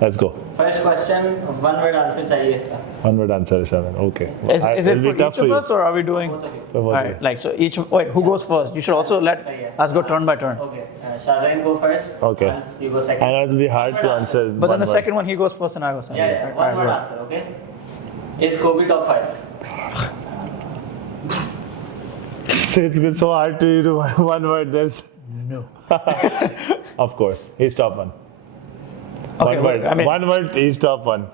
Let's go. First question, one word answer चाहिए इसका. One word answer, Shahzain. Okay. Is it for each of us or are we doing? All right, like so each. Wait, who goes first? You should also let us go turn by turn. Okay. Shahzain go first. Okay. Ans, you go second. I know it'll be hard to answer. But then the second one, he goes first and I go second. Yeah. One word answer. Okay. Is Kobe top 5? It's been so hard to do one word. This. No. Of course, he's top 1. Okay, one word. I mean, one word. He's top 1.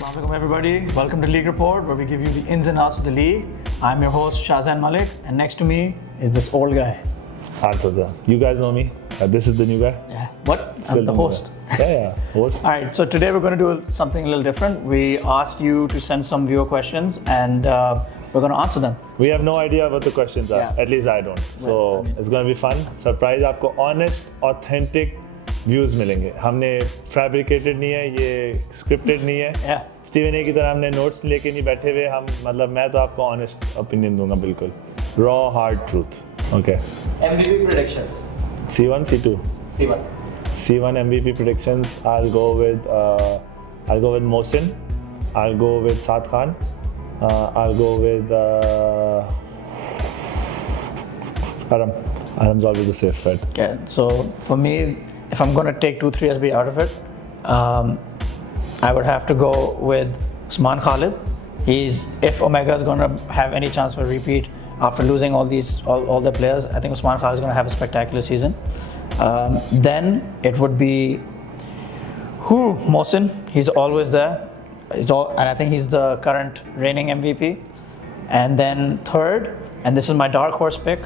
Welcome everybody. Welcome to League Report, where we give you the ins and outs of the league. I'm your host Shahzain Malik, and next to me is this old guy. Ans Azhar. You guys know me. This is the new guy. Yeah. What? Still I'm the host. Yeah, host. All right. So today we're going to do something a little different. We asked you to send some viewer questions, and we're going to answer them. We have no idea what the questions are. Yeah. At least I don't. So it's going to be fun. Surprise. आपको honest, authentic views मिलेंगे. हमने fabricated नहीं है, ये scripted नहीं है. Yeah. Steven ए की तरह हमने notes लेके नहीं बैठे हुए. हम मतलब मैं तो आपको honest opinion दूंगा बिल्कुल. Raw, hard truth. Okay. MVP predictions. C1, C2. C1. C1 MVP predictions. I'll go with Mohsin. I'll go with Saad Khan. I'll go with Aram. Aram's always a safe bet. Okay. So for me, if I'm going to take 2-3 SB out of it, I would have to go with Usman Khalid. If Omega is going to have any chance for a repeat after losing all the players, I think Usman Khalid is going to have a spectacular season. Then it would be Mohsin. He's always there. And I think he's the current reigning MVP. And then third, and this is my dark horse pick,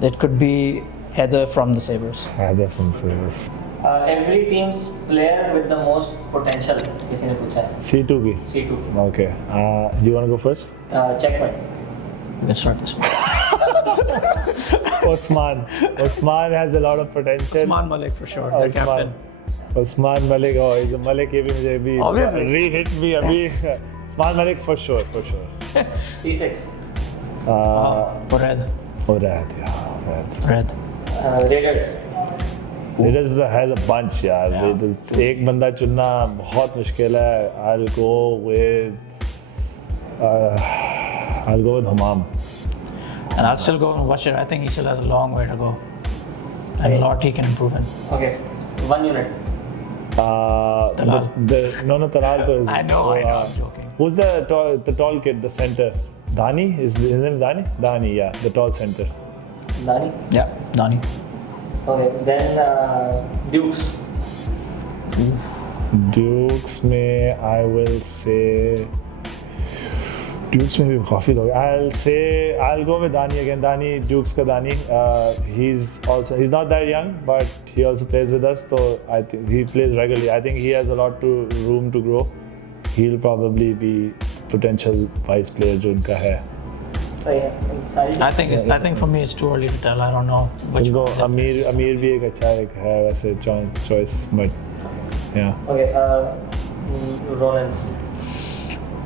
it could be Heather from the Sabres. Heather from Sabres. Every team's player with the most potential. किसी ने पूछा है. C2 की. C2. Okay. You want to go first? Checkmate. We can start this one. Osman. Osman has a lot of potential. Usman Malik for sure, the captain. Osman Malik. Oh, he's a Malik. ये भी मुझे भी Obviously. re-hit भी अभी. Osman Malik for sure. T6. Red. Red, yeah. Red. Raiders. Raiders has a bunch, यार. Raiders एक बंदा चुनना बहुत मुश्किल है. I'll go with Humam. And I'll still go and watch it. I think he still has a long way to go. And a lot he can improve in. Okay. 1 unit. Talal. No, Talal to is. I know, I'm joking. Who's the tall kid, the center? Dani? His name is Dani? Dani, yeah. The tall center. Dani. Yeah, Donnie. Okay. Then Dukes. Dukes में I will say Dukes में भी काफी लोग. I'll go with Dani again. Dani, Dukes का Dani. He's not that young, but he also plays with us. So I think he plays regularly. I think he has a lot to room to grow. He'll probably be potential vice player जो उनका है. I think for me it's too early to tell. I don't know. उनको अमीर भी एक अच्छा एक है वैसे choice, but yeah. Okay. Rollins.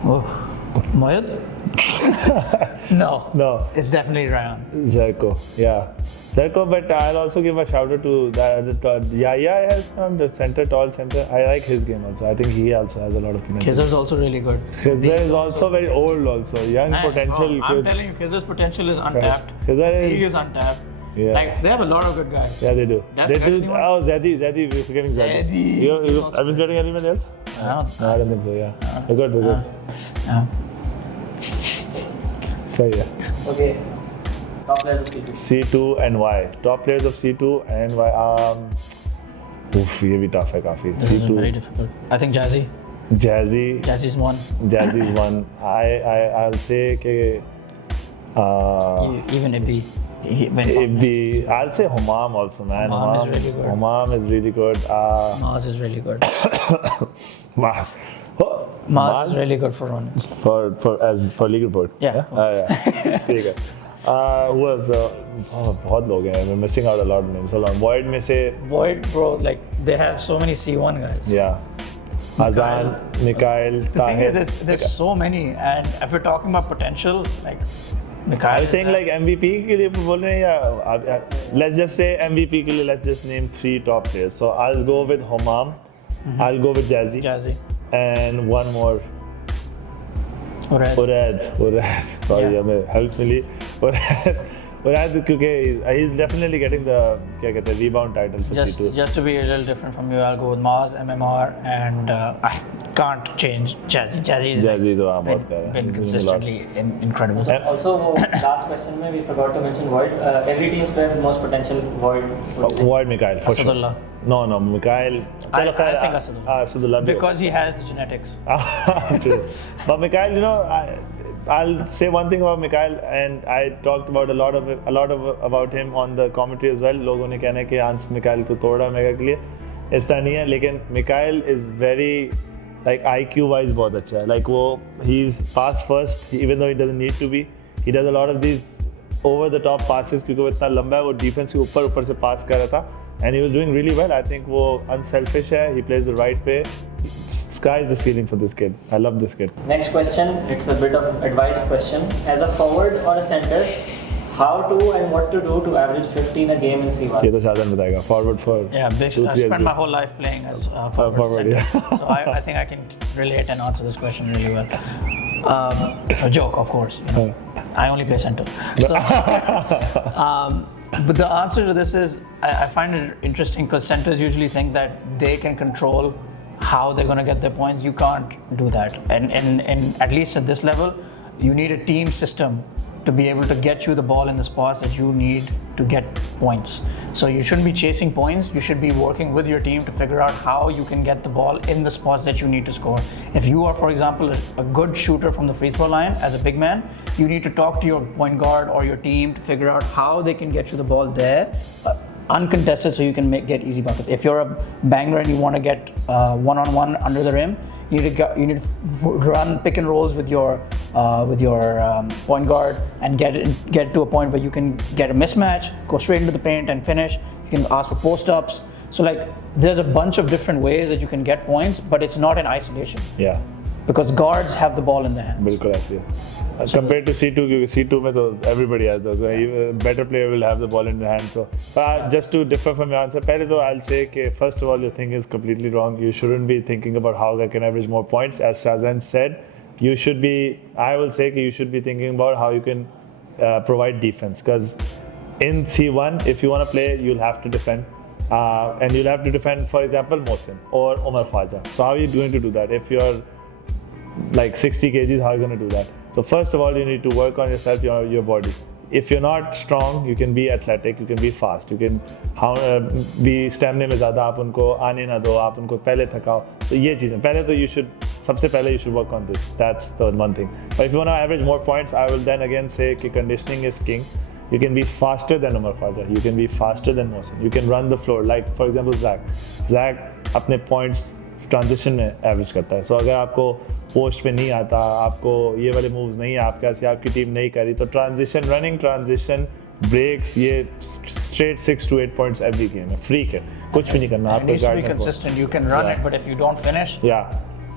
Oh. Moyed? No. It's definitely Ryan. Zerko, yeah. Zerko, but I'll also give a shout out to the Yaya has come, the tall center. I like his game also. I think he also has a lot of potential. Khizr's also really good. Khizr is also very old also. Young potential. I'm telling you, Khizr's potential is untapped. Khizr He is untapped. Yeah. Like, they have a lot of good guys. Yeah, they do. That's They do. anyone? Oh, Zeddy, we're forgetting Zeddy. Have you getting anyone else? I don't think so, yeah. We're good. Yeah. So, yeah. Okay. Top players of C2. C2 and Y. Top players of C2 and Y. ये भी tough है काफी. This is very difficult. I think Jazzy. Jazzy's one. I'll say कि even Ibby. I'll say Humam also, man. Humam is really good. Maaz is really good. Maaz is really good for runs. For league report. Yeah. Yeah. ठीक है. Who else? बहुत लोग हैं. I'm missing out a lot of names. Hold on. Void में से. Void, bro, like they have so many C1 guys. Yeah. Azan, Mikhail, The thing is, there's so many, and if you're talking about potential, like Mikhail. I'm saying like MVP के लिए बोल रहे हैं या let's just say MVP के लिए let's just name 3 top players. So I'll go with Homam. I'll go with Jazzy. And one more. Urad. Sorry, हमें help मिली. Urad क्योंकि he's definitely getting the क्या कहते हैं rebound title for C2. Just to be a little different from you, I'll go with Maaz, MMR, and I can't change Jazzy. Jazzy तो been consistently incredible. Also, last question में we forgot to mention Void. Every team's player with most potential. Void Mikhail for Asadullah. sure. No, Mikhail. I think Asadullah. Because he has the genetics. True. But Mikhail, you know, I'll say one thing about Mikhail, and I talked about a lot of about him on the commentary as well. लोगों ने कहना है कि Ans Mikhail तो तोड़ा mega के लिए. इस तरह नहीं है, लेकिन Mikhail is very like IQ wise बहुत अच्छा है. Like वो he's pass first, even though he doesn't need to be. He does a lot of these over the top passes क्योंकि वो इतना लंबा है, वो defense के ऊपर से pass कर रहा था. And he was doing really well. I think वो unselfish है. He plays the right way. Sky is the ceiling for this kid. I love this kid. Next question. It's a bit of advice question. As a forward or a center, how to and what to do to average 15 a game in C1? ये तो शाहजान बताएगा. Forward for I spent my whole life playing as forward center. Yeah. So I think I can relate and answer this question really well. A joke, of course. You know. I only play center. So, but the answer to this is, I find it interesting because centers usually think that they can control how they're going to get their points. You can't do that. And at least at this level, you need a team system to be able to get you the ball in the spots that you need to get points. So you shouldn't be chasing points. You should be working with your team to figure out how you can get the ball in the spots that you need to score. If you are, for example, a good shooter from the free throw line as a big man, you need to talk to your point guard or your team to figure out how they can get you the ball there uncontested so you can get easy buckets. If you're a banger and you want to get one-on-one under the rim, you need to run pick and rolls with your point guard and get to a point where you can get a mismatch, go straight into the paint and finish. You can ask for post-ups. So like there's a bunch of different ways that you can get points, but it's not in isolation. Yeah. Because guards have the ball in their hands. बिल्कुल ऐसे है. Compared to C2, क्योंकि C2 में तो everybody has those. A better player will have the ball in their hand. So, just to differ from your answer, पहले तो I'll say कि first of all your thing is completely wrong. You shouldn't be thinking about how I can average more points. As Shahzain said, you should be. I will say कि you should be thinking about how you can provide defense. Because in C1, if you want to play, you'll have to defend. And you'll have to defend, for example, Mohsin or Omar Khwaja. So how are you going to do that? If you're like 60 kgs, how are you going to do that? So first of all, you need to work on yourself, your body. If you're not strong, you can be athletic, you can be fast, you can be stamina में ज़्यादा आप उनको आने ना दो, आप उनको पहले थकाओ. So ये चीज़ें पहले तो सबसे पहले you should work on this. That's the one thing. But if you want to average more points, I will then again say कि conditioning is king. You can be faster than Omar Khwaja. You can be faster than Mohsin. You can run the floor. Like for example, Zach अपने points transition में average करता है. सो अगर आपको post पे नहीं आता, आपको ये वाले मूव्स नहीं है आपके पास, आपकी टीम नहीं करी, तो ट्रांजिशन, रनिंग ट्रांजिशन, ब्रेक्स, ये straight 6 to 8 points every game है. फ्री है, कुछ भी नहीं करना आपको. Guard consistent, you can run it, but if you don't finish,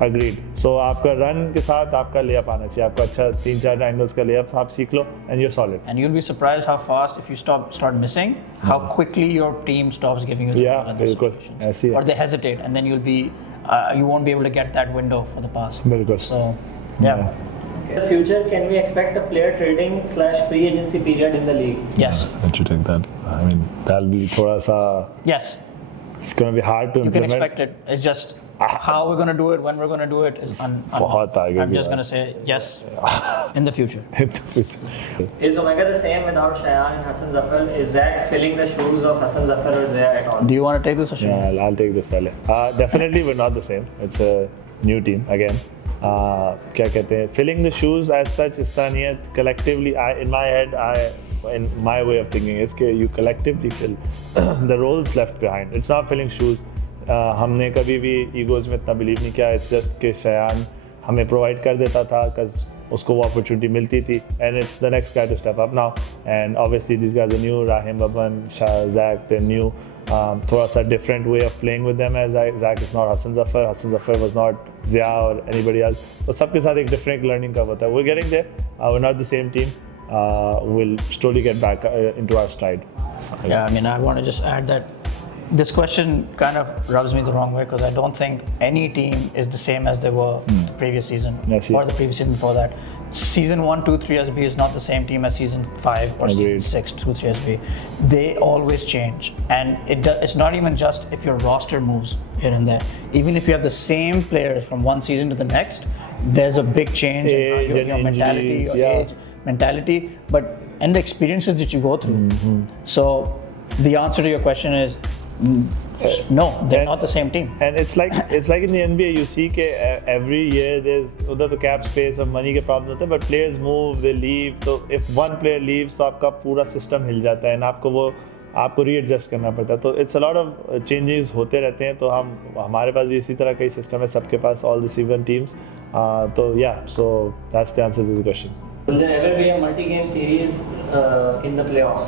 agreed. So आपका रन के साथ आपका लेअप आना चाहिए. आपका अच्छा 3-4 एंगल्स का लेअप आप सीख लो and you are solid. And you will be surprised how fast if you start missing, how quickly your team stops giving you the ball in this situation. ऐसी है. और they hesitate and then you will be you won't be able to get that window for the pass. Bilkul. So, yeah. In the future, can we expect a player trading / free agency period in the league? Yes. Let you take that. I mean, that'll be thoda sa. Yes. It's going to be hard to implement. You can expect it. It's just how we're going to do it, when we're going to do it is I'm just going to say yes in the future. Is Omega the same without Shayan and Hassan Zafar? Is Zach filling the shoes of Hassan Zafar or Zaya at all? Do you want to take this or should Yeah, I'll take this pehle. Definitely we're not the same. It's a new team again. क्या कहते हैं, filling the shoes as such इस तरह नहीं है. Collectively, in my head, in my way of thinking is कि you collectively fill the roles left behind. It's not filling shoes. हमने कभी भी ईगोज़ में इतना बिलीव नहीं किया. इट्स जस्ट कि शयान हमें प्रोवाइड कर देता था, बिकॉज उसको वो opportunity मिलती थी, and it's the next guy to step up now. And obviously these guys are new, Rahim Baban, Zach, they're new. थोड़ा सा different way of playing with them, as Zach is not Hassan Zafar was not Zia or anybody else. तो सबके साथ एक different learning curve होता है. We're getting there. We're not the same team. We'll slowly get back into our stride. Yeah, I mean, I want to just add that this question kind of rubs me the wrong way because I don't think any team is the same as they were the previous season or the previous season before that. Season 1, 2, 3SB is not the same team as season 5 or season 6, 2, 3SB. They always change, and it's not even just if your roster moves here and there. Even if you have the same players from one season to the next, there's a big change in your mentality, age, mentality, and the experiences that you go through. So the answer to your question is no, they're not the same team. And it's like in the NBA, you see that every year there's उधर तो cap space और money के problem होते हैं, but players move, they leave. तो if one player leaves, तो आपका पूरा system हिल जाता है, and आपको readjust करना पड़ता है. तो it's a lot of changes होते रहते हैं. तो हमारे पास भी इसी तरह कई system है, सबके पास all the C1 teams. तो yeah, so that's the answer to the question. Will there ever be a multi-game series in the playoffs?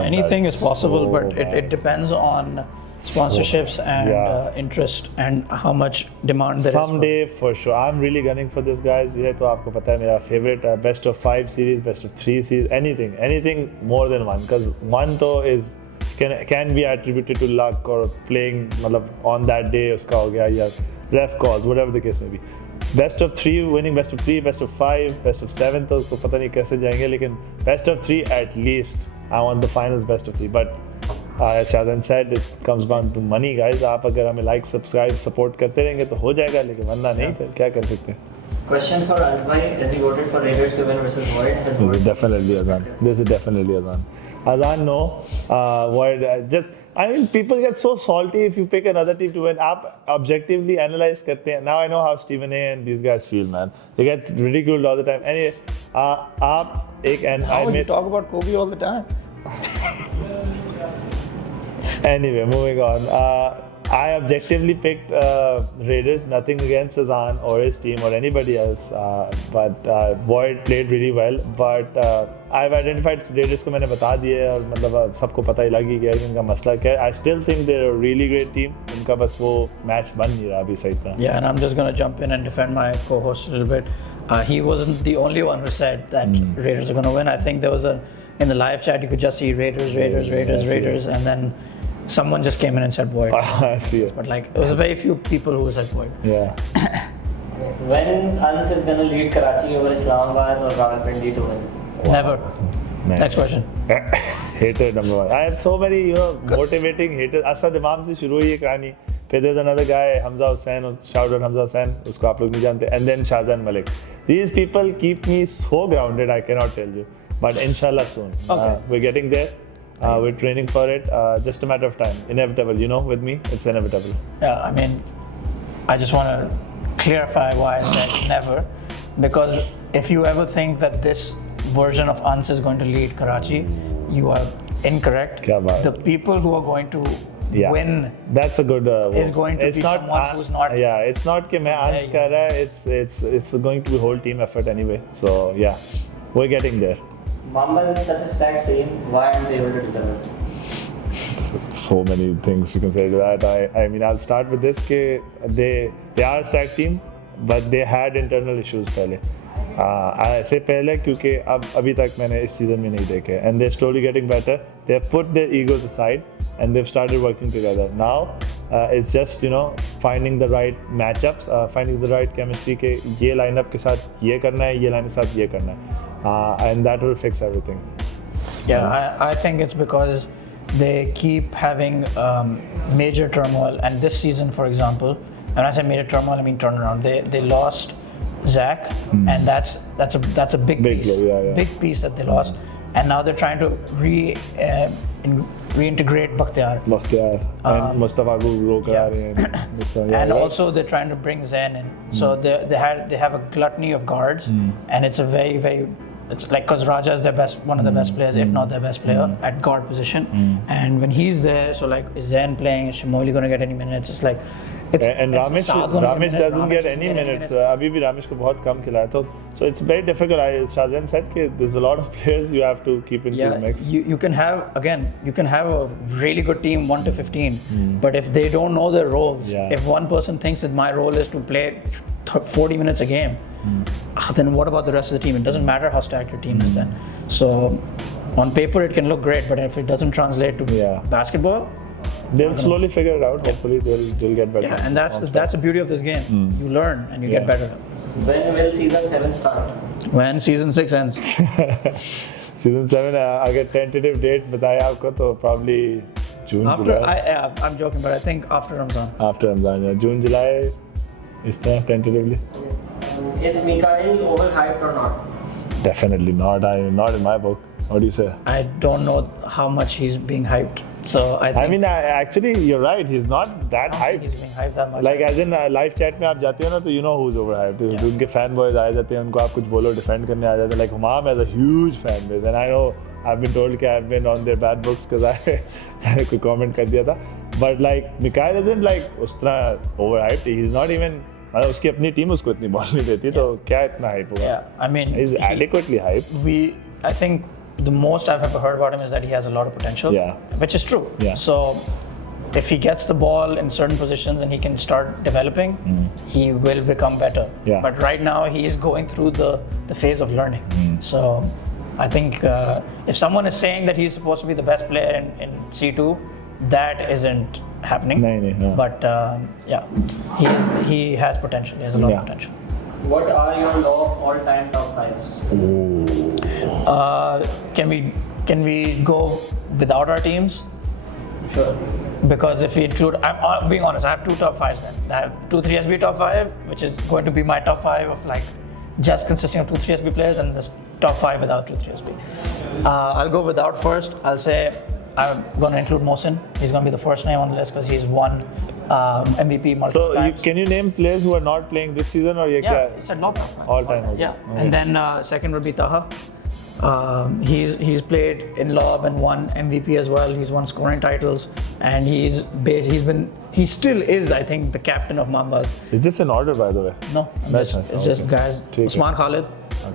Anything is possible, but it depends on sponsorships and interest and how much demand there is. Someday for sure. I'm really gunning for this, guys. ये तो आपको पता है मेरा favorite best of 5 series, best of 3 series, anything more than one, because one तो is can be attributed to luck or playing मतलब on that day उसका हो गया या ref calls, whatever the case may be. Best of 3, winning best of 3, best of 5, best of 7 तो पता नहीं कैसे जाएंगे, लेकिन best of 3 at least. I want the finals best of 3, but as Shahzain said, it comes down to money, guys. आप अगर हमें like, subscribe, support करते रहेंगे तो हो जाएगा, लेकिन वरना नहीं, फिर क्या कर सकते हैं? Question for Ans bhai, as he voted for Raiders to win versus Void, has voted definitely Azan. This is definitely Azan. Azan, no. Void, I mean, people get so salty if you pick another team to win. आप objectively analyze करते हैं. Now I know how Stephen A and these guys feel, man. They get ridiculed all the time. Anyway, आप एक and how you talk about Kobe all the time? Anyway, moving on. I objectively picked Raiders, nothing against Azan or his team or anybody else, but Void played really well. But I've identified Raiders को मैंने बता दिया और मतलब सबको पता ही लगी कि इनका मसला क्या है. I still think they're a really great team. इनका बस वो मैच बन नहीं रहा अभी सही तरह. Yeah, and I'm just gonna jump in and defend my co-host a little bit. He wasn't the only one who said that Raiders are gonna win. I think there was in the live chat you could just see Raiders, and then someone just came in and said Void. I see it. But like, it was very few people who said Void. Yeah. When Ans is going to lead Karachi over Islamabad or Rawalpindi to win? Never. Next question. Hater number 1. I have so many, motivating haters. Asad Imam से शुरू हुई ये कहानी. फिर there's another guy, Hamza Hussain, shout out Hamza Hussain, उसको आप लोग नहीं जानते. And then Shahzain Malik. These people keep me so grounded, I cannot tell you. But inshallah soon. Okay. We're getting there. We're training for it. Just a matter of time. Inevitable, with me, it's inevitable. Yeah, I mean, I just want to clarify why I said never. Because if you ever think that this version of Ans is going to lead Karachi, you are incorrect. The people who are going to win, that's a good is going to be someone who's not. Yeah, it's not कि मैं Ans कर रहा है. It's going to be whole team effort anyway. So yeah, we're getting there. Mambas is such a stacked team. Why aren't they able to deliver? So many things you can say to that. I mean, I'll start with this. They are a stacked team, but they had internal issues पहले. ऐसे पहले क्योंकि अभी तक मैंने इस season में नहीं देखे. And they're slowly getting better. They have put their egos aside and they've started working together. Now it's just finding the right matchups, finding the right chemistry. के ये lineup के साथ ये करना है, ये line के साथ ये करना है. And that will fix everything. Yeah, I think it's because they keep having major turmoil. And this season, for example, when I say major turmoil, I mean turnaround. They lost Zach, and that's a big piece. Big piece that they lost. And now they're trying to reintegrate Bakhtiar. And Mustafa and also they're trying to bring Zain in. So they have a gluttony of guards, and it's a very it's like because Raja is one of the best players, if not their best player at guard position. And when he's there, so like is Zain playing? Is Shimoly going to get any minutes? It's like And it's Saad gonna Ramesh get doesn't get Ramesh any doesn't get minutes. अभी भी Ramesh को बहुत कम खिलाया तो so it's very difficult. Shahzain said कि there's a lot of players you have to keep into the mix. You can have a really good team 1 to 15, but if they don't know their roles, if one person thinks that my role is to play 40 minutes a game, then what about the rest of the team? It doesn't matter how stacked your team is then. So on paper it can look great, but if it doesn't translate to basketball, they'll slowly figure it out. Hopefully they'll get better. Yeah, and that's the beauty of this game. You learn and you get better. When will season 7 start? When season 6 ends. Season 7 अगर tentative date बताए आपको तो probably June, July. I'm joking, but I think after Ramzan. After Ramzan, yeah. June, July, is that tentatively? Is Mikhail overhyped or not? Definitely not. Not in my book. What do you say? I don't know how much he's being hyped. So I think. Actually, you're right. He's not that hyped. He's being hyped that much. Like as in live chat में आप जाते हो ना तो you know who's overhyped. उनके fan boys आ जाते हैं, उनको आप कुछ बोलो defend करने आ जाते हैं. Like Humam has a huge fan base, and I know I've been told that I've been on their bad books because मैंने कोई comment कर दिया था. But like Mikhail isn't like उस तरह overhyped. He's not even. उसकी अपनी team उसको इतनी बॉल नहीं देती तो क्या इतना hype होगा? Yeah, I mean. He's adequately hyped. I think the most I've ever heard about him is that he has a lot of potential. Yeah. Which is true. Yeah. So if he gets the ball in certain positions and he can start developing, he will become better. Yeah. But right now he is going through the phase of learning. So I think if someone is saying that he's supposed to be the best player in C2, that isn't happening. No. But he has potential. He has a lot of potential. What are your all-time top 5s? Can we go without our teams? Sure. Because if we include, I'm being honest, I have 2 top 5s then. I have 2 3SB top 5, which is going to be my top 5 of like just consisting of 2 3SB players, and this top 5 without 2 3SB. I'll go without first. I'll say I'm going to include Mohsin. He's going to be the first name on the list because he's won MVP multiple times. Can you name players who are not playing this season or he said top 5. All time. Okay. Yeah, and then second would be Taha. He's played in lob and won MVP as well. He's won scoring titles, and he still is, I think, the captain of Mambas. Is this in order, by the way? No, it's just guys. Usman Khalid,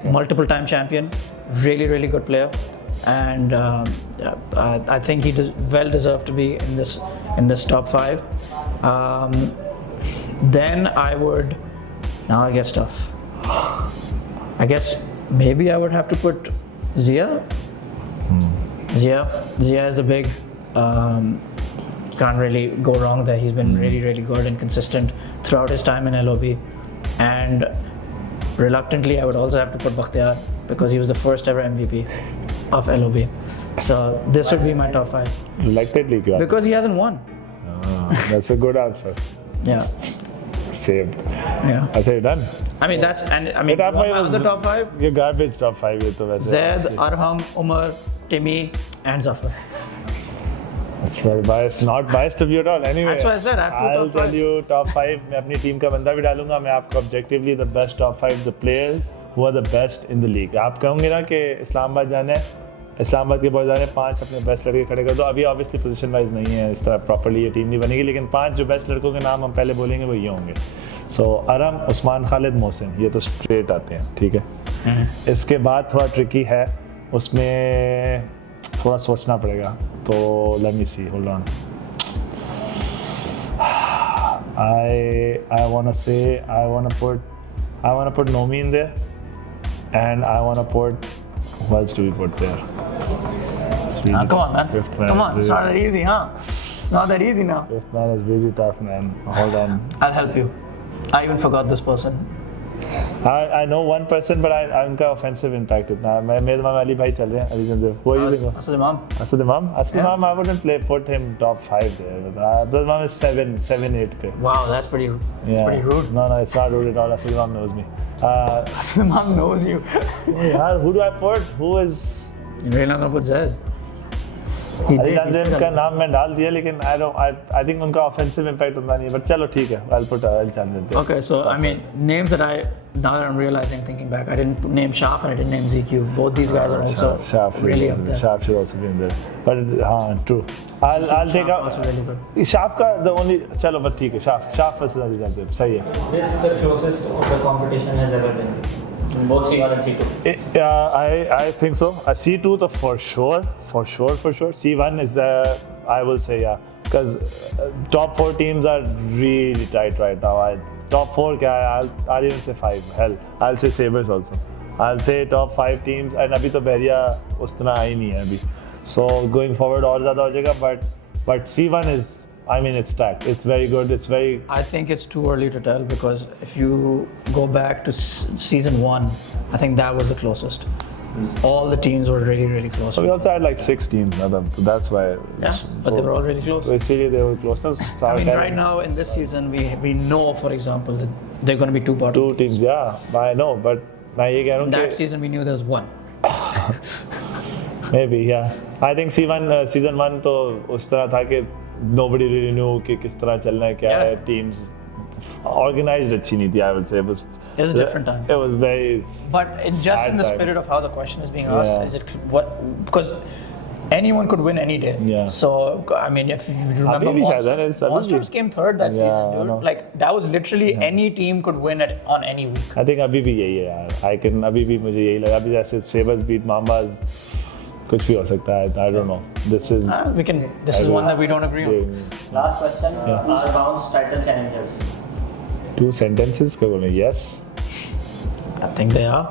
multiple time champion, really, really good player, and I think he well deserved to be in this top 5. Then I would. Now it gets tough. I guess maybe I would have to put Zia. Zia is the big. Can't really go wrong there. He's been really, really good and consistent throughout his time in LOB. And reluctantly, I would also have to put Bakhtiar because he was the first ever MVP of LOB. So this would be my top 5. Reluctantly, because he hasn't won. That's a good answer. Yeah. Saved. Yeah. Achha, you're done. The top 5. Your garbage top 5 ये तो वैसे. Zaid, Arham, Umar, Timmy, and Zafar. That's very biased. Not biased to you at all. Anyway, that's why I said I have 2 I'll tell you top 5. मैं अपनी team का बंदा भी डालूंगा. मैं आपको objectively the best top 5 the players who are the best in the league. आप कहोगे ना कि इस्लामाबाद जाना है, इस्लामाबाद के बहुत जाने 5 अपने बेस्ट लड़के खड़े कर दो. अभी ऑब्वियसली पोजीशन वाइज नहीं है इस तरह प्रॉपर्ली ये टीम नहीं बनेगी, लेकिन 5 जो बेस्ट लड़कों के नाम हम पहले बोलेंगे वो ये होंगे. सो अरम, उस्मान खालिद, मोहसिन, ये तो स्ट्रेट आते हैं. ठीक है. इसके बाद थोड़ा ट्रिकी है, उसमें थोड़ा सोचना पड़ेगा. तो let me see, hold on. I want to say I want to put Nomi in there, and I want to put, who else do we put there? Really come on, man. Fifth man. Come on, it's not that easy, huh? It's not that easy now. Fifth man is really tough, man. Hold on. I'll help you. I even forgot this person. I know one person, but I'm का offensive impact इतना. मेरे दिमाग में अली भाई चल रहे हैं. अली जंजीर. Who are you thinking? Asad Imam. Asad Imam. Asad Imam. I wouldn't put him top 5 there. Asad Imam is 7, 8 पे. Wow, that's pretty rude. No, it's not rude at all. Asad Imam knows me. Asad Imam knows you. Who do I put? Who is? You're really not gonna put Zaid. Ali जान का नाम मैं डाल दिया लेकिन I think उनका offensive impact उतना नहीं है बट चलो ठीक है I'll put अली जान. Okay, so I mean names that now that I'm realizing thinking back, I didn't name Shaf and I didn't name ZQ. Both these guys are also Shaf really up there. Shaf should also be in there. But हाँ true. I'll take out. Also really good. Shaf का the only चलो but ठीक है Shaf versus Ali जान सही है. This the closest of the competition has ever been. Both C1 and C2. I think so. C2 तो for sure. C1 is I will say yeah because top 4 teams are really tight right now. Top 4 क्या है? I'll even say 5. Hell, I'll say Sabres also. I'll say top 5 teams and अभी तो बहरिया उतना आई नहीं है अभी. So going forward और ज़्यादा हो जाएगा but C1 is I mean it's stacked. It's very good. It's very. I think it's too early to tell because if you go back to season 1, I think that was the closest. All the teams were really close. So we also had like 6 teams. So that's why. Yeah, but they were all really close. So they were close. I mean, right now in this season, we know, for example, that there are going to be 2 bottom teams. Yeah, I know, but in that season we knew there was 1. Maybe, yeah. I think season 1 तो उस तरह था कि nobody really knew कि किस तरह चलना है क्या है teams organized अच्छी नहीं थी I would say it was a different time. It was very but just in the spirit of how the question is being asked is it what because anyone could win any day. Yeah. So I mean if you remember Monsters came 3rd that season dude. Like that was literally any team could win it on any week. I think अभी भी यही है यार अभी भी मुझे यही लगा अभी जैसे Sabres beat Mambas कुछ भी हो सकता है I don't know this is one that we don't agree on. Last question are Bounce title challengers 2 sentences क्या बोलें yes I think they are.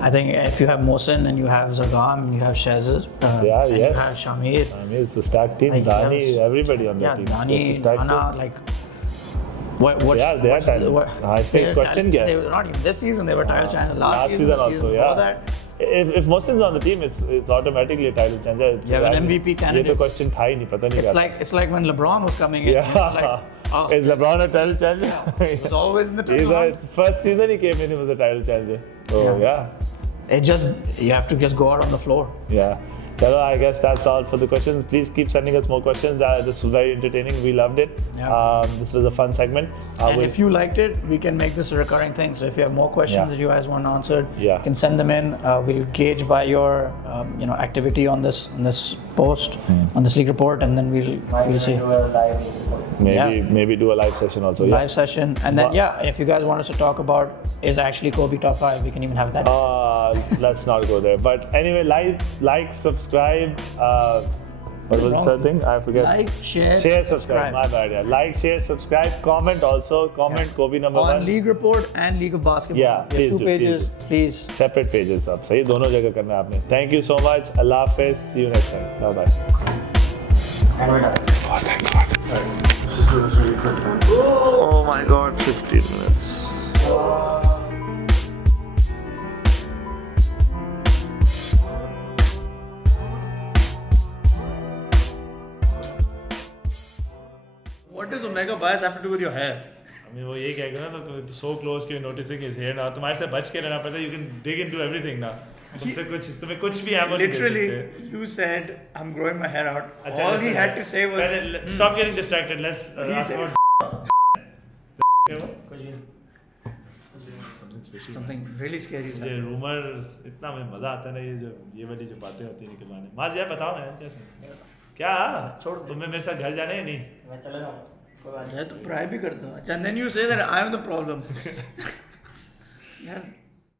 I think if you have Mohsin and you have Zagam and you have Shahzain and you have Shamir. I mean it's a stacked team. Dani, everybody on that team. Dani, Nana, like what? They are title. I speak question क्या? They were not even this season. They were title challengers. Last season also. Before that. If Mohsin's on the team, it's automatically a title challenger. You have an MVP candidate. ये तो question था ही नहीं पता नहीं It's like when LeBron was coming in. Yeah. Is LeBron a title challenger? Yeah. He was always in the title. First season he came in, he was a title challenger. So yeah. You have to just go out on the floor. Yeah. Chalo, I guess that's all for the questions. Please keep sending us more questions. This was very entertaining. We loved it. Yeah. This was a fun segment. And if you liked it, we can make this a recurring thing. So if you have more questions that you guys want answered, you can send them in. We'll gauge by your activity on this post, on this league report, and then we'll see. Do a live report. Maybe do a live session also. Live session, and then if you guys want us to talk about is actually Kobe top 5, we can even have that. Let's not go there. But anyway, like, subscribe. What was the thing? I forget. Like, share, subscribe. My bad. Yeah. Like, share, subscribe, comment also. Comment Kobe number 1 on League Report and League of Basketball. Yeah, please 2 pages, please. Separate pages. अब सही दोनों जगह करना है आपने. Thank you so much. Allah Hafiz. See you next time. Bye bye. And we're done. Oh, thank God. This was really quick, man. Oh my God. 15 minutes. What does Omega bias have to do with your hair? I mean वो ये कहेगा ना तो so close कि noticing his hair ना तुम्हारे से बच के रहना पड़ता. You can dig into everything ना. तुम्हें कुछ भी ammo नहीं दे सकते. Literally, you said I'm growing my hair out. All he had to say was. Stop getting distracted. Let's ask about. Something really scary is happening. Rumors इतना में मजा आता है ना ये वाली जो बातें होती हैं निकलवाने. माज यार बताओ ना कैसे क्या छोड़ तुम्हें मेरे साथ घर जाने है नहीं मैं चला जाऊँ यार तुम ट्राई भी करते हो अच्छा then you say that I am the problem यार